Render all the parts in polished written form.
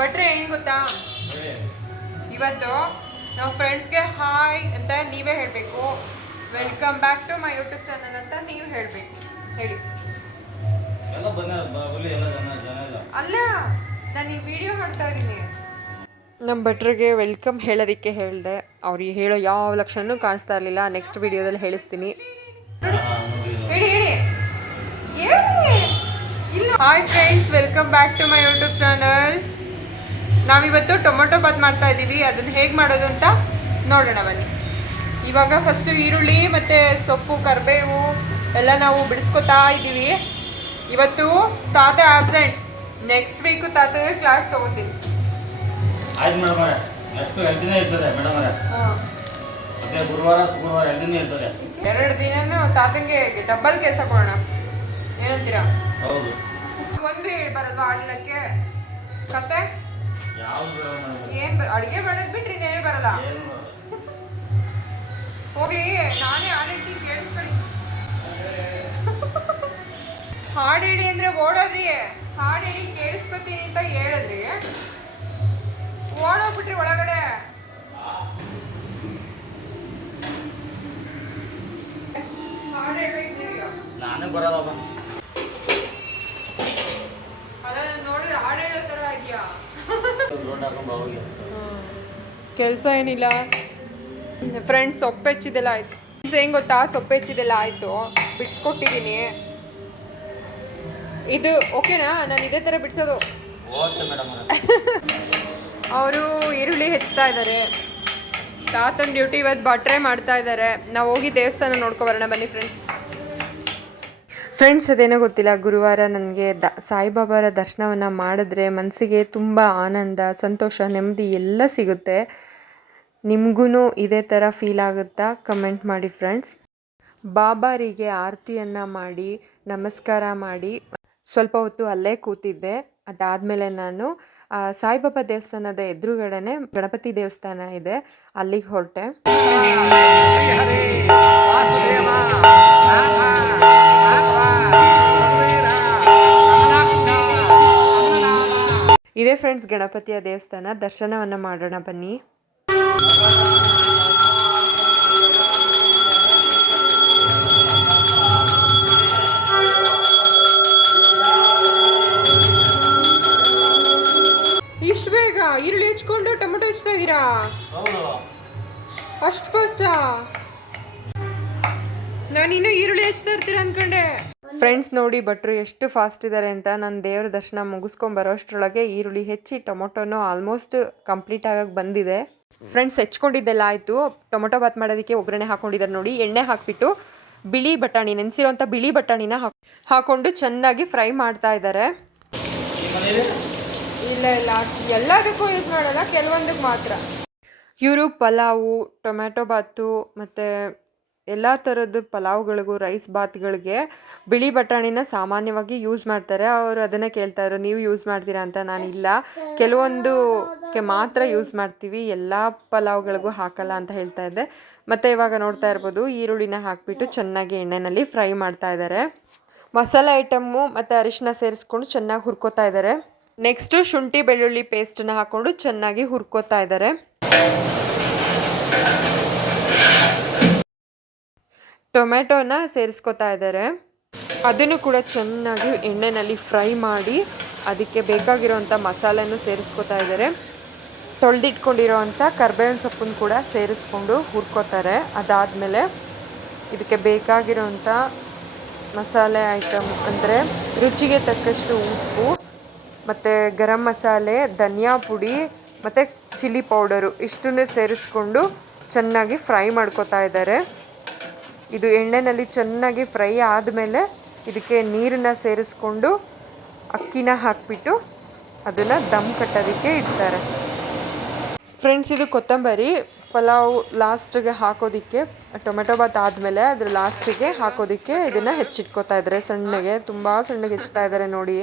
ಬಟ್ರೆ ಏನು ಗೊತ್ತಾ, ಇವತ್ತು ನಾವು ಫ್ರೆಂಡ್ಸ್ಗೆ ಹಾಯ್ ಅಂತ ನೀವೇ ಹೇಳಬೇಕು, welcome back to my YouTube channel ಅಂತ ನೀವು ಹೇಳಬೇಕು. ಹೇಳಿ. ಅಲ್ಲ, ನಾನು ಈ ವಿಡಿಯೋ ಮಾಡ್ತಾ ಇದ್ದೀನಿ. ನಮ್ಮ ಭಟ್ರಿಗೆ ವೆಲ್ಕಮ್ ಹೇಳೋದಕ್ಕೆ ಹೇಳಿದೆ. ಅವ್ರಿಗೆ ಹೇಳೋ ಯಾವ ಲಕ್ಷಣನೂ ಕಾಣಿಸ್ತಾ ಇರಲಿಲ್ಲ. ನೆಕ್ಸ್ಟ್ ವಿಡಿಯೋದಲ್ಲಿ ಹೇಳಿಸ್ತೀನಿ. ಹೇಳಿ ಇಲ್ಲ. Hi friends, welcome back to my YouTube channel. ನಾವಿವತ್ತು ಟೊಮೊಟೊ ಬಾತ್ ಮಾಡ್ತಾ ಇದ್ದೀವಿ. ಅದನ್ನು ಹೇಗೆ ಮಾಡೋದು ಅಂತ ನೋಡೋಣ ಬನ್ನಿ. ಇವಾಗ ಫಸ್ಟು ಈರುಳ್ಳಿ ಮತ್ತು ಸೊಪ್ಪು, ಕರಿಬೇವು ಎಲ್ಲ ನಾವು ಬಿಡಿಸ್ಕೊತಾ ಇದ್ದೀವಿ. ಇವತ್ತು ತಾತ ಆಬ್ಸೆಂಟ್. ನೆಕ್ಸ್ಟ್ ವೀಕು ತಾತಗೆ ಕ್ಲಾಸ್ ತೊಗೋತೀನಿ. ಆಯ್ತು ಮೇಡಮ್, ಎಷ್ಟು 2 ದಿನ ಇರ್ತದೆ ಮೇಡಮ್. ಮತ್ತೆ ಗುರುವಾರ ಶುಕ್ರವಾರ 2 ದಿನ ಇರ್ತದೆ. 2 ದಿನನೂ ತಾತಂಗೆ ಡಬಲ್ ಕೆಲಸ ಕೊಡೋಣ. ಏನಂತೀರಾ? ಹೌದು. ಒಂದು ಬರಲ್ವಾ ಆಡ್ಲಕ್ಕೆ ಕತೆ? ಯಾವ್ದು ಏನು ಅಡುಗೆ ಮಾಡೋದು ಬಿಟ್ರೆ ಇನ್ನೇನು ಬರಲ್ಲ. ಹೋಗಿ ನಾನೇ ಹಾಡು ಹೇಳ್ತೀನಿ, ಕೇಳಿಸ್ಕೊಳ್ಳಿ. ಹಾಡು ಹೇಳಿ ಅಂದರೆ ಓಡೋದ್ರಿ. ಹಾಡು ಹೇಳಿ ಕೇಳಿಸ್ಕೊತೀನಿ ಅಂತ ಹೇಳಿದ್ರಿ, ಓಡೋಗ್ಬಿಟ್ರಿ ಒಳಗಡೆ. ಹಾಡು ಹೇಳ್ಬೇಕು ನೀವು. ನಾನೇ ಬರಲ್ಲಪ್ಪ. ಅದನ್ನ ನೋಡಿ ಹಾಡು ಹೇಳೋ ಥರ ಇದೆಯಾ? ಕೆಲಸ ಏನಿಲ್ಲ ಫ್ರೆಂಡ್ಸ್. ಸೊಪ್ಪು ಹೆಚ್ಚಿದೆಲ್ಲ ಆಯಿತು. ಹೆಂಗೆ ಗೊತ್ತಾ, ಸೊಪ್ಪು ಹೆಚ್ಚಿದೆಲ್ಲ ಆಯಿತು, ಬಿಡಿಸ್ಕೊಟ್ಟಿದ್ದೀನಿ. ಇದು ಓಕೆನಾ? ನಾನು ಇದೇ ಥರ ಬಿಡಿಸೋದು. ಅವರು ಈರುಳ್ಳಿ ಹೆಚ್ಚುತ್ತಾ ಇದ್ದಾರೆ. ತಾತನ ಡ್ಯೂಟಿ ಇವತ್ತು ಬಟ್ರೆ ಮಾಡ್ತಾ ಇದ್ದಾರೆ. ನಾವು ಹೋಗಿ ದೇವಸ್ಥಾನ ನೋಡ್ಕೊಬರೋಣ ಬನ್ನಿ ಫ್ರೆಂಡ್ಸ್. ಫ್ರೆಂಡ್ಸ್, ಅದೇನೋ ಗೊತ್ತಿಲ್ಲ, ಗುರುವಾರ ನನಗೆ ಸಾಯಿಬಾಬಾರ ದರ್ಶನವನ್ನು ಮಾಡಿದ್ರೆ ಮನಸ್ಸಿಗೆ ತುಂಬ ಆನಂದ, ಸಂತೋಷ, ನೆಮ್ಮದಿ ಎಲ್ಲ ಸಿಗುತ್ತೆ. ನಿಮಗೂ ಇದೇ ಥರ ಫೀಲ್ ಆಗುತ್ತಾ? ಕಮೆಂಟ್ ಮಾಡಿ ಫ್ರೆಂಡ್ಸ್. ಬಾಬಾರಿಗೆ ಆರತಿಯನ್ನು ಮಾಡಿ ನಮಸ್ಕಾರ ಮಾಡಿ ಸ್ವಲ್ಪ ಹೊತ್ತು ಅಲ್ಲೇ ಕೂತಿದ್ದೆ. ಅದಾದಮೇಲೆ ನಾನು ಸಾಯಿಬಾಬಾ ದೇವಸ್ಥಾನದ ಎದುರುಗಡೆನೆ ಗಣಪತಿ ದೇವಸ್ಥಾನ ಇದೆ, ಅಲ್ಲಿಗೆ ಹೊರಟೆ. ಇದೇ ಫ್ರೆಂಡ್ಸ್ ಗಣಪತಿಯ ದೇವಸ್ಥಾನ. ದರ್ಶನವನ್ನು ಮಾಡೋಣ ಬನ್ನಿ. ಇಷ್ಟು ಬೇಗ ಈರುಳ್ಳಿ ಹೆಚ್ಕೊಂಡು ಟೊಮೆಟೊ ಹೆಚ್ಚ್ತಾ ಇದ್ದೀರಾ? ಅಷ್ಟು ಫಸ್ಟಾ? ನಾನಿನ್ನೂ ಈರುಳ್ಳಿ ಹೆಚ್ಚ್ತಾ ಇರ್ತೀರ ಅಂದ್ಕೊಂಡೆ. ಫ್ರೆಂಡ್ಸ್ ನೋಡಿ ಭಟ್ರು ಎಷ್ಟು ಫಾಸ್ಟ್ ಇದ್ದಾರೆ ಅಂತ. ನಾನು ದೇವ್ರ ದರ್ಶನ ಮುಗಿಸ್ಕೊಂಬರೋ ಅಷ್ಟರೊಳಗೆ ಈರುಳ್ಳಿ ಹೆಚ್ಚಿ ಟೊಮೊಟೊನೂ ಆಲ್ಮೋಸ್ಟ್ ಕಂಪ್ಲೀಟ್ ಆಗಿ ಬಂದಿದೆ. ಫ್ರೆಂಡ್ಸ್, ಹೆಚ್ಕೊಂಡಿದ್ದೆಲ್ಲ ಆಯಿತು. ಟೊಮೊಟೊ ಬಾತ್ ಮಾಡೋದಕ್ಕೆ ಒಗ್ಗರಣೆ ಹಾಕೊಂಡಿದ್ದಾರೆ ನೋಡಿ. ಎಣ್ಣೆ ಹಾಕಿಬಿಟ್ಟು ಬಿಳಿ ಬಟಾಣಿ, ನೆನೆಸಿರೋಂಥ ಬಿಳಿ ಬಟಾಣಿನ ಹಾಕೊಂಡು ಚೆನ್ನಾಗಿ ಫ್ರೈ ಮಾಡ್ತಾ ಇದ್ದಾರೆ. ಇಲ್ಲ ಎಲ್ಲದಕ್ಕೂ ಯೂಸ್ ಮಾಡಲ್ಲ, ಕೆಲವೊಂದಕ್ಕೆ ಮಾತ್ರ. ಇವರು ಪಲಾವು, ಟೊಮ್ಯಾಟೊ ಬಾತು ಮತ್ತು ಎಲ್ಲ ಥರದ್ದು ಪಲಾವ್ಗಳಿಗೂ ರೈಸ್ ಬಾತ್ಗಳಿಗೆ ಬಿಳಿ ಬಟಾಣಿನ ಸಾಮಾನ್ಯವಾಗಿ ಯೂಸ್ ಮಾಡ್ತಾರೆ. ಅವರು ಅದನ್ನೇ ಕೇಳ್ತಾಯಿದ್ರು, ನೀವು ಯೂಸ್ ಮಾಡ್ತೀರಾ ಅಂತ. ನಾನಿಲ್ಲ, ಕೆಲವೊಂದಕ್ಕೆ ಮಾತ್ರ ಯೂಸ್ ಮಾಡ್ತೀವಿ, ಎಲ್ಲ ಪಲಾವ್ಗಳಿಗೂ ಹಾಕಲ್ಲ ಅಂತ ಹೇಳ್ತಾ ಇದ್ದೆ. ಮತ್ತು ಇವಾಗ ನೋಡ್ತಾ ಇರ್ಬೋದು, ಈರುಳ್ಳಿನ ಹಾಕಿಬಿಟ್ಟು ಚೆನ್ನಾಗಿ ಎಣ್ಣೆಯಲ್ಲಿ ಫ್ರೈ ಮಾಡ್ತಾ ಇದ್ದಾರೆ. ಮಸಾಲೆ ಐಟಮ್ಮು ಮತ್ತು ಅರಿಶಿನ ಸೇರಿಸ್ಕೊಂಡು ಚೆನ್ನಾಗಿ ಹುರ್ಕೋತಾ ಇದ್ದಾರೆ. ನೆಕ್ಸ್ಟು ಶುಂಠಿ ಬೆಳ್ಳುಳ್ಳಿ ಪೇಸ್ಟನ್ನು ಹಾಕ್ಕೊಂಡು ಚೆನ್ನಾಗಿ ಹುರ್ಕೋತಾ ಇದ್ದಾರೆ. ಟೊಮೆಟೊನ ಸೇರಿಸ್ಕೊತಾ ಇದ್ದಾರೆ. ಅದನ್ನು ಕೂಡ ಚೆನ್ನಾಗಿ ಎಣ್ಣೆಯಲ್ಲಿ ಫ್ರೈ ಮಾಡಿ ಅದಕ್ಕೆ ಬೇಕಾಗಿರೋವಂಥ ಮಸಾಲೆನೂ ಸೇರಿಸ್ಕೊತಾ ಇದ್ದಾರೆ. ತೊಳೆದಿಟ್ಕೊಂಡಿರೋವಂಥ ಕರ್ಬೇವಿನ ಸೊಪ್ಪನ್ನು ಕೂಡ ಸೇರಿಸ್ಕೊಂಡು ಹುರ್ಕೋತಾರೆ. ಅದಾದಮೇಲೆ ಇದಕ್ಕೆ ಬೇಕಾಗಿರೋವಂಥ ಮಸಾಲೆ ಐಟಮ್ ಅಂದರೆ ರುಚಿಗೆ ತಕ್ಕಷ್ಟು ಉಪ್ಪು ಮತ್ತು ಗರಂ ಮಸಾಲೆ, ಧನಿಯಾ ಪುಡಿ ಮತ್ತು ಚಿಲ್ಲಿ ಪೌಡರು ಇಷ್ಟನ್ನೇ ಸೇರಿಸ್ಕೊಂಡು ಚೆನ್ನಾಗಿ ಫ್ರೈ ಮಾಡ್ಕೋತಾ ಇದ್ದಾರೆ. ಇದು ಎಣ್ಣೆಯಲ್ಲಿ ಚೆನ್ನಾಗಿ ಫ್ರೈ ಆದಮೇಲೆ ಇದಕ್ಕೆ ನೀರನ್ನು ಸೇರಿಸ್ಕೊಂಡು ಅಕ್ಕಿನ ಹಾಕಿಬಿಟ್ಟು ಅದನ್ನು ದಮ್ ಕಟ್ಟೋದಕ್ಕೆ ಇಡ್ತಾರೆ. ಫ್ರೆಂಡ್ಸ್, ಇದು ಕೊತ್ತಂಬರಿ ಪಲಾವ್ ಲಾಸ್ಟಿಗೆ ಹಾಕೋದಕ್ಕೆ, ಟೊಮೆಟೊ ಬಾತ್ ಆದಮೇಲೆ ಅದ್ರ ಲಾಸ್ಟಿಗೆ ಹಾಕೋದಕ್ಕೆ ಇದನ್ನು ಹೆಚ್ಚಿಟ್ಕೋತಾ ಇದ್ದಾರೆ. ಸಣ್ಣಗೆ, ತುಂಬ ಸಣ್ಣಗೆ ಹೆಚ್ಚ್ತಾ ಇದ್ದಾರೆ ನೋಡಿ.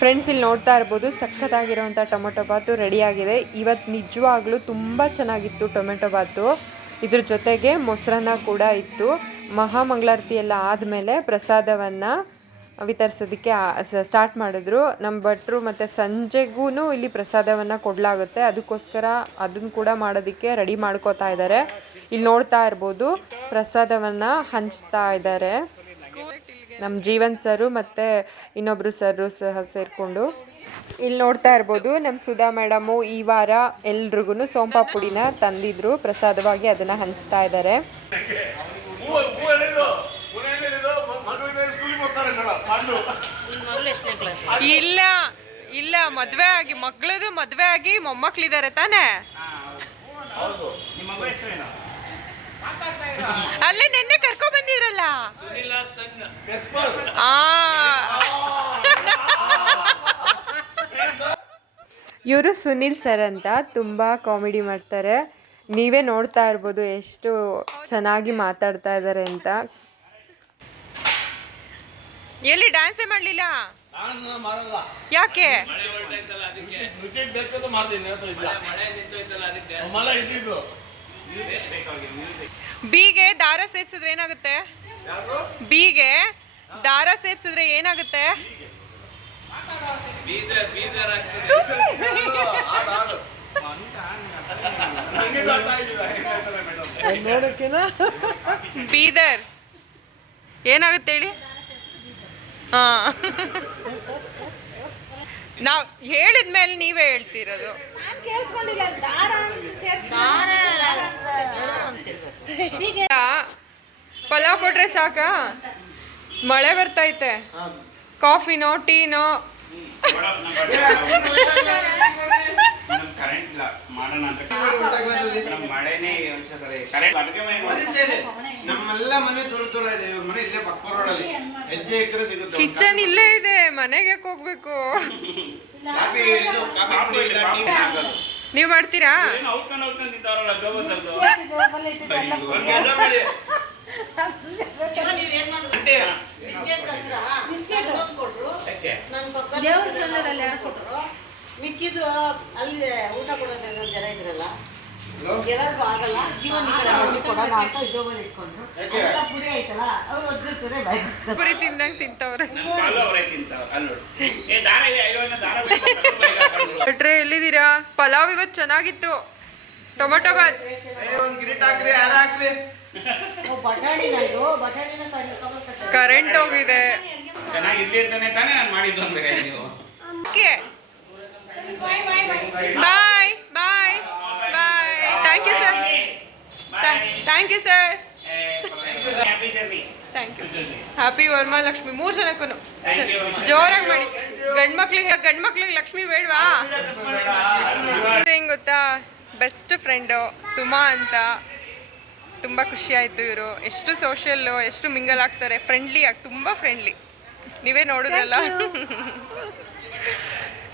ಫ್ರೆಂಡ್ಸ್ ಇಲ್ಲಿ ನೋಡ್ತಾ ಇರ್ಬೋದು ಸಖತ್ತಾಗಿರೋವಂಥ ಟೊಮೊಟೊ ಬಾತು ರೆಡಿಯಾಗಿದೆ. ಇವತ್ತು ನಿಜವಾಗ್ಲೂ ತುಂಬ ಚೆನ್ನಾಗಿತ್ತು ಟೊಮೆಟೊ ಬಾತು. ಇದ್ರ ಜೊತೆಗೆ ಮೊಸರನ್ನ ಕೂಡ ಇತ್ತು. ಮಹಾಮಂಗಳಾರತಿ ಎಲ್ಲ ಆದಮೇಲೆ ಪ್ರಸಾದವನ್ನು ವಿತರಿಸೋದಕ್ಕೆ ಸ್ಟಾರ್ಟ್ ಮಾಡಿದ್ರು ನಮ್ಮ ಭಟ್ರು. ಮತ್ತು ಸಂಜೆಗೂ ಇಲ್ಲಿ ಪ್ರಸಾದವನ್ನು ಕೊಡಲಾಗುತ್ತೆ, ಅದಕ್ಕೋಸ್ಕರ ಅದನ್ನು ಕೂಡ ಮಾಡೋದಕ್ಕೆ ರೆಡಿ ಮಾಡ್ಕೋತಾ ಇದ್ದಾರೆ. ಇಲ್ಲಿ ನೋಡ್ತಾ ಇರ್ಬೋದು ಪ್ರಸಾದವನ್ನು ಹಂಚ್ತಾ ಇದ್ದಾರೆ ನಮ್ಮ ಜೀವನ್ ಸರು ಮತ್ತು ಇನ್ನೊಬ್ಬರು ಸರು ಸಹ ಸೇರಿಕೊಂಡು. ಇಲ್ಲಿ ನೋಡ್ತಾ ಇರ್ಬೋದು ನಮ್ಮ ಸುಧಾ ಮೇಡಮು ಈ ವಾರ ಎಲ್ರಿಗೂ ಸೋಂಪಾಪುಡಿನ ತಂದಿದ್ರು, ಪ್ರಸಾದವಾಗಿ ಅದನ್ನು ಹಂಚ್ತಾ ಇದ್ದಾರೆ. ಇಲ್ಲ ಇಲ್ಲ ಮದ್ವೆ ಆಗಿ ಮದ್ವೆ ಆಗಿ ಮೊಮ್ಮಕ್ಳಿದ್ದಾರೆ ತಾನೇ. ಅಲ್ಲೇ ನೆನ್ನೆ ಕರ್ಕೊ ಬಂದಿದ್ರಲ್ಲ ಇವರು ಸುನಿಲ್ ಸರ್ ಅಂತ ತುಂಬ ಕಾಮಿಡಿ ಮಾಡ್ತಾರೆ. ನೀವೇ ನೋಡ್ತಾ ಇರ್ಬೋದು ಎಷ್ಟು ಚೆನ್ನಾಗಿ ಮಾತಾಡ್ತಾ ಇದ್ದಾರೆ ಅಂತ. ಎಲ್ಲಿ ಡ್ಯಾನ್ಸೇ ಮಾಡಲಿಲ್ಲ ಯಾಕೆ? ಬೀಗೆ ದಾರ ಸೇರ್ಸಿದ್ರೆ ಏನಾಗುತ್ತೆ? ಬೀಗೆ ದಾರ ಸೇರ್ಸಿದ್ರೆ ಏನಾಗುತ್ತೆ? ಬೀದರ್ ಏನಾಗುತ್ತೆ ಹೇಳಿ? ಹಾ, ನಾವು ಹೇಳಿದ್ಮೇಲೆ ನೀವೇ ಹೇಳ್ತಿರೋದು. ಪಲಾವ್ ಕೊಟ್ರೆ ಸಾಕಾ? ಮಳೆ ಬರ್ತೈತೆ. ಕಾಫಿನೋ ಟೀನೋ? ಕಿಚನ್ ಇಲ್ಲೇ ಇದೆ, ಮನೆಗೆ ಹೋಗ್ಬೇಕು. ನೀವ್ ಮಾಡ್ತೀರಾ? ಮಿಕ್ಕಿದ್ದು ಅಲ್ಲಿ ಊಟ ಕೊಡೋದು ಜನ ಇದ್ರಲ್ಲ, ಎಲ್ಲರಿಗೂ ಆಗಲ್ಲ. ಜೀವನ ಪುಡಿ ಆಯ್ತಲ್ಲ, ಅವ್ರು ಒದ್ದಿರ್ತಾರೆ, ಪುರಿ ತಿಂದಂಗ್ ತಿಂತವ್ರೆ. ಭಟ್ರೆ ಎಲ್ಲಿದ್ದೀರಾ? ಪಲಾವ್ ಇವತ್ತು ಚೆನ್ನಾಗಿತ್ತು. ಟೊಮೊಟೊ ಬಾತ್ ಕರೆಂಟ್ ಹೋಗಿದೆ. Bye bye bye. Thank you sir, thank you sir, thank you. Happy Varamahalakshmi 3 ಜನಕ್ಕೂ ಜೋರಾಗಿ ಮಾಡಿ. ಗಂಡ್ಮಕ್ಳಿಗೆ ಲಕ್ಷ್ಮಿ ಬೇಡವಾ? ಹೆಂಗ್ ಗೊತ್ತಾ, ಬೆಸ್ಟ್ ಫ್ರೆಂಡು ಸುಮಾ ಅಂತ. ತುಂಬ ಖುಷಿ ಆಯಿತು. ಇವರು ಎಷ್ಟು ಸೋಷಿಯಲ್ಲು, ಎಷ್ಟು ಮಿಂಗಲ್ ಆಗ್ತಾರೆ, ಫ್ರೆಂಡ್ಲಿ ಆಗಿ, ತುಂಬ ಫ್ರೆಂಡ್ಲಿ. ನೀವೇ ನೋಡಿದ್ರಲ್ಲ.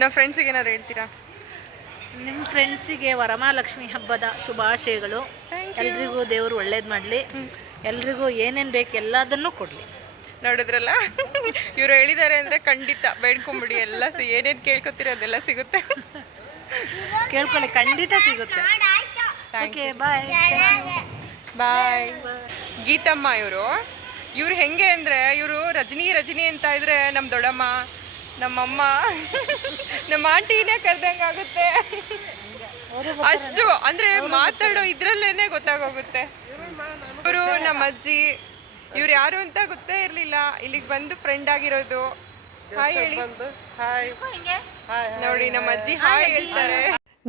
ನಮ್ಮ ಫ್ರೆಂಡ್ಸಿಗೆ ಏನಾದ್ರು ಹೇಳ್ತೀರಾ? ನಿಮ್ಮ ಫ್ರೆಂಡ್ಸಿಗೆ ವರಮಹಾಲಕ್ಷ್ಮಿ ಹಬ್ಬದ ಶುಭಾಶಯಗಳು. ಎಲ್ರಿಗೂ ದೇವರು ಒಳ್ಳೇದು ಮಾಡಲಿ, ಎಲ್ರಿಗೂ ಏನೇನು ಬೇಕು ಎಲ್ಲದನ್ನೂ ಕೊಡಲಿ. ನೋಡಿದ್ರಲ್ಲ, ಇವ್ರು ಹೇಳಿದ್ದಾರೆ ಅಂದರೆ ಖಂಡಿತ ಬೇಡ್ಕೊಂಬಿಡಿ. ಎಲ್ಲ ಏನೇನು ಕೇಳ್ಕೊತೀರ ಅದೆಲ್ಲ ಸಿಗುತ್ತೆ. ಕೇಳ್ಕೊಳ್ಳಿ, ಖಂಡಿತ ಸಿಗುತ್ತೆ. ಓಕೆ, ಬಾಯ್ ಬಾಯ್. ಗೀತಮ್ಮ ಇವ್ರು ಹೆಂಗೆ ಅಂದರೆ, ಇವರು ರಜನಿ ಅಂತ ಇದ್ರೆ ನಮ್ಮ ದೊಡ್ಡಮ್ಮ, ನಮ್ಮಮ್ಮ, ನಮ್ಮ ಆಂಟಿನೇ ಕರೆದಂಗೆ ಆಗುತ್ತೆ. ಅಷ್ಟು ಅಂದರೆ ಮಾತಾಡೋ ಇದ್ರಲ್ಲೇನೆ ಗೊತ್ತಾಗೋಗುತ್ತೆ. ಇವರು ನಮ್ಮ ಅಜ್ಜಿ. ಇವ್ರು ಯಾರು ಅಂತ ಗೊತ್ತೇ ಇರಲಿಲ್ಲ, ಇಲ್ಲಿಗೆ ಬಂದು ಫ್ರೆಂಡ್ ಆಗಿರೋದು. ಹಾಯ್ ಹೇಳಿ. ನೋಡಿ ನಮ್ಮ ಅಜ್ಜಿ ಹಾಯ್ ಹೇಳ್ತಾರೆ.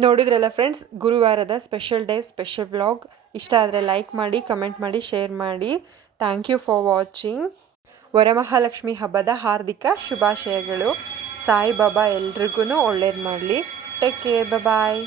ನೋಡಿದ್ರಲ್ಲ ಫ್ರೆಂಡ್ಸ್, ಗುರುವಾರದ ಸ್ಪೆಷಲ್ ಡೇ ಸ್ಪೆಷಲ್ ವ್ಲಾಗ್. ಇಷ್ಟ ಆದರೆ ಲೈಕ್ ಮಾಡಿ, ಕಮೆಂಟ್ ಮಾಡಿ, ಶೇರ್ ಮಾಡಿ. Thank you for watching. Varamahalakshmi ಹಬ್ಬದ ಹಾರ್ದಿಕ ಶುಭಾಶಯಗಳು. ಸಾಯಿಬಾಬಾ ಎಲ್ರಿಗೂ ಒಳ್ಳೇದು ಮಾಡಲಿ. ಟೇಕ್ ಕೇರ್, ಬಾಯ್.